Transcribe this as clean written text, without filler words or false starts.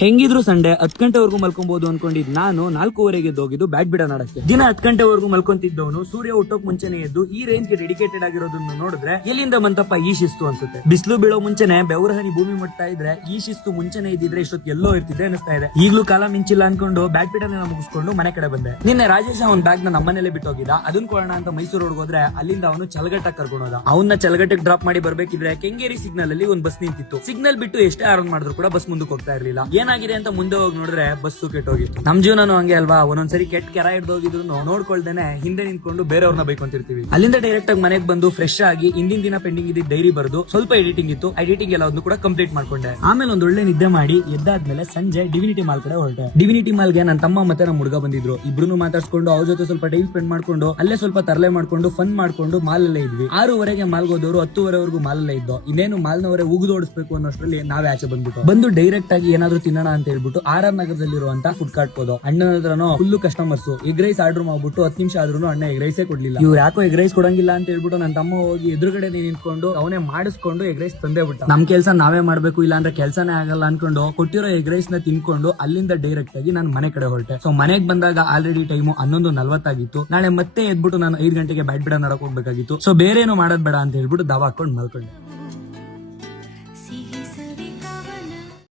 ಹೆಂಗಿದ್ರು ಸಂಡೆ 10 ಗಂಟೆವರೆಗೂ ಮಲ್ಕೊಬಹುದು ಅನ್ಕೊಂಡಿದ್ ನಾನು 4:15ಗೆ ಎದ್ದೋಗಿದ್ದು ಬ್ಯಾಡ್ಮಿಂಟನ್ ಆಡಕ್ಕೆ. ದಿನ 10 ಗಂಟೆವರೆಗೂ ಮಲ್ಕೊಂತಿದ್ದವನು ಸೂರ್ಯ ಹುಟ್ಟೋಕ್ ಮುಂಚೆನೆ ಎದ್ದು ಈ ರೇಂಜ್ ಗೆ ಡೆಡಿಕೇಟೆಡ್ ಆಗಿರೋದನ್ನ ನೋಡಿದ್ರೆ ಎಲ್ಲಿಂದ ಬಂತಪ್ಪ ಈ ಶಿಸ್ತು ಅನ್ಸುತ್ತೆ. ಬಿಸಿಲು ಬೀಳೋ ಮುಂಚೆನೆ ಬೆವರ ಹನಿ ಭೂಮಿ ಮುಟ್ತಾ ಇದ್ರೆ ಈ ಶಿಸ್ತು ಮುಂಚೆನೆ ಇದ್ದಿದ್ರೆ ಇಷ್ಟೊತ್ತು ಎಲ್ಲೋ ಇರ್ತಿದ್ರೆ ಅನಿಸ್ತಾ ಇದೆ. ಈಗ್ಲೂ ಕಾಲ ಮಿಂಚಿಲ್ಲ ಅನ್ಕೊಂಡು ಬ್ಯಾಡ್ಮಿಂಟನ್ ಮುಗಿಸ್ಕೊಂಡು ಮನೆ ಕಡೆ ಬಂದೆ. ನಿನ್ನೆ ರಾಜೇಶ್ ಅವನ್ ಬ್ಯಾಗ್ ನ ನಮ್ಮನೇಲೆ ಬಿಟ್ಟು ಹೋಗಿದ್ದ. ಅದನ್ನ ಕೊಡೋಣ ಅಂತ ಮೈಸೂರು ರೋಡ್ ಹೋದ್ರೆ ಅಲ್ಲಿಂದ ಅವನು ಚಲಗಟ್ಟಕ್ಕೆ ಕರ್ಕೊಂಡು ಹೋದ. ಅವನ್ನ ಚಲಗಟ್ಟಕ್ಕೆ ಡ್ರಾಪ್ ಮಾಡಿ ಬರ್ಬೇಕಿದ್ರೆ ಕೆಂಗೇರಿ ಸಿಗ್ನಲ್ ಅಲ್ಲಿ ಒಂದು ಬಸ್ ನಿಂತಿತ್ತು. ಸಿಗ್ನಲ್ ಬಿಟ್ಟು ಎಷ್ಟೇ ಆರನ್ ಮಾಡಿದ್ರು ಕೂಡ ಬಸ್ ಮುಂದಕ್ಕೆ ಹೋಗ್ತಾ ಇರ್ಲಿಲ್ಲ. ಏನಾಗಿದೆ ಅಂತ ಮುಂದೆ ಹೋಗಿ ನೋಡಿದ್ರೆ ಬಸ್ಸು ಕೆಟ್ಟೋಗಿತ್ತು. ನಮ್ ಜೀವನನು ಹಂಗೆ ಅಲ್ವಾ, ಒಂದೊಂದ್ಸರಿ ಕೆಟ್ಟ ಕೆರ ಹಿಡ್ದೋಗಿದ್ರು ನೋಡ್ಕೊಳ್ದೇನೆ ಹಿಂದೆ ನಿಂತ್ಕೊಂಡು ಬೇರೆಯವ್ರನ್ನ ಬೈಕೊಂತಿರ್ತೀವಿ. ಅಲ್ಲಿಂದ ಡೈರೆಕ್ಟ್ ಆಗಿ ಮನೆಗೆ ಬಂದು ಫ್ರೆಶ್ ಆಗಿ ಹಿಂದಿನ ದಿನ ಪೆಂಡಿಂಗ್ ಇದ್ದ ಡೈರಿ ಬರೆದು ಸ್ವಲ್ಪ ಎಡಿಟಿಂಗ್ ಇತ್ತು, ಎಡಿಟಿಂಗ್ ಎಲ್ಲವನ್ನು ಕೂಡ ಕಂಪ್ಲೀಟ್ ಮಾಡ್ಕೊಂಡೆ. ಆಮೇಲೆ ಒಂದ್ ಒಳ್ಳೆ ನಿದ್ದೆ ಮಾಡಿ ಎದ್ದಾದ್ಮೇಲೆ ಸಂಜೆ ಡಿವಿನಿಟಿ ಮಾಲ್ ಕಡೆ ಹೊರಟೆ. ಡಿವಿನಿಟಿ ಮಾಲ್ಗೆ ನನ್ನ ತಮ್ಮ ಮತ್ತೆ ನಮ್ಮ ಹುಡುಗ ಬಂದಿದ್ರು. ಇಬ್ರು ಮಾತಾಡ್ಸ್ಕೊಂಡು ಅವ್ರ ಜೊತೆ ಸ್ವಲ್ಪ ಟೈಮ್ ಸ್ಪೆಂಡ್ ಮಾಡ್ಕೊಂಡು ಅಲ್ಲೇ ಸ್ವಲ್ಪ ತರಲೆ ಮಾಡ್ಕೊಂಡು ಫನ್ ಮಾಡ್ಕೊಂಡು ಮಾಲ್ ಅಲ್ಲೇ ಇದ್ವಿ. 6:15ಗೆ ಮಾಲ್ಗೆ ಹೋದವರು 10:30ವರೆಗೂ ಮಾಲ್ ಅಲ್ಲೇ ಇದ್ದೋ. ಇನ್ನೇನು ಮಾಲ್ನವರೇ ಉಗಿದೋಡಿಸ್ಬೇಕು ಅನ್ನೋಷ್ಟರಲ್ಲಿ ನಾವೇ ಆಚೆ ಬಂದು ಡೈರೆಕ್ಟ್ ಆಗಿ ಏನಾದ್ರು ತಿನ್ನೋಣ ಅಂತ ಹೇಳ್ಬಿಟ್ಟು ಆರ್ ನಗರದಲ್ಲಿರುವಂತ ಫುಡ್ ಕಾರ್ಟ್ ಹೋದೋ. ಅಣ್ಣನ ಹತ್ರನೋ full customers egg rice order ಮಾಡ್ಬಿಟ್ಟು 10 ನಿಮಿಷ ಆದ್ರೂ ಅಣ್ಣ ಎಗ್ ರೈಸೇ ಕೊಡ್ಲಿಲ್ಲ. ಇವ್ರು ಯಾಕೋ ಎಗ್ ರೈಸ್ ಕೊಡಂಗಿಲ್ಲ ಅಂತ ಹೇಳ್ಬಿಟ್ಟು ನನ್ನ ತಮ್ಮ ಹೋಗಿ ಎದುರುಗಡೆ ನಿಂತ್ಕೊಂಡು ಅವನೇ ಮಾಡಿಸ್ಕೊಂಡು ಎಗ್ ರೈಸ್ ತಂದೆ ಬಿಟ್ಟ. ನಮ್ ಕೆಲ್ಸ ನಾವೇ ಮಾಡ್ಬೇಕು, ಇಲ್ಲ ಅಂದ್ರೆ ಕೆಲ್ಸನೇ ಆಗಲ್ಲ ಅನ್ಕೊಂಡು ಕೊಟ್ಟಿರೋ ಎಗ್ ರೈಸ್ ನ ತಿನ್ಕೊಂಡು ಅಲ್ಲಿಂದ ಡೈರೆಕ್ಟ್ ಆಗಿ ನಾನು ಮನೆ ಕಡೆ ಹೊರಟೆ. ಸೊ ಮನೆಗೆ ಬಂದಾಗ ಆಲ್ರೆಡಿ ಟೈಮು 11:40 ಆಗಿತ್ತು. ನಾಳೆ ಮತ್ತೆ ಎದ್ಬಿಟ್ಟು ನಾನು 5 ಗಂಟೆಗೆ ಬ್ಯಾಡ್ಮಿಂಟನ್ ಆಡಕ್ ಹೋಗ್ಬೇಕಾಗಿತ್ತು. ಸೊ ಬೇರೆ ಏನು ಮಾಡೋದ್ ಬೇಡ ಅಂತ ಹೇಳ್ಬಿಟ್ಟು ದಾವ ಹಾಕೊಂಡು ಮಲ್ಕೊಂಡೆ.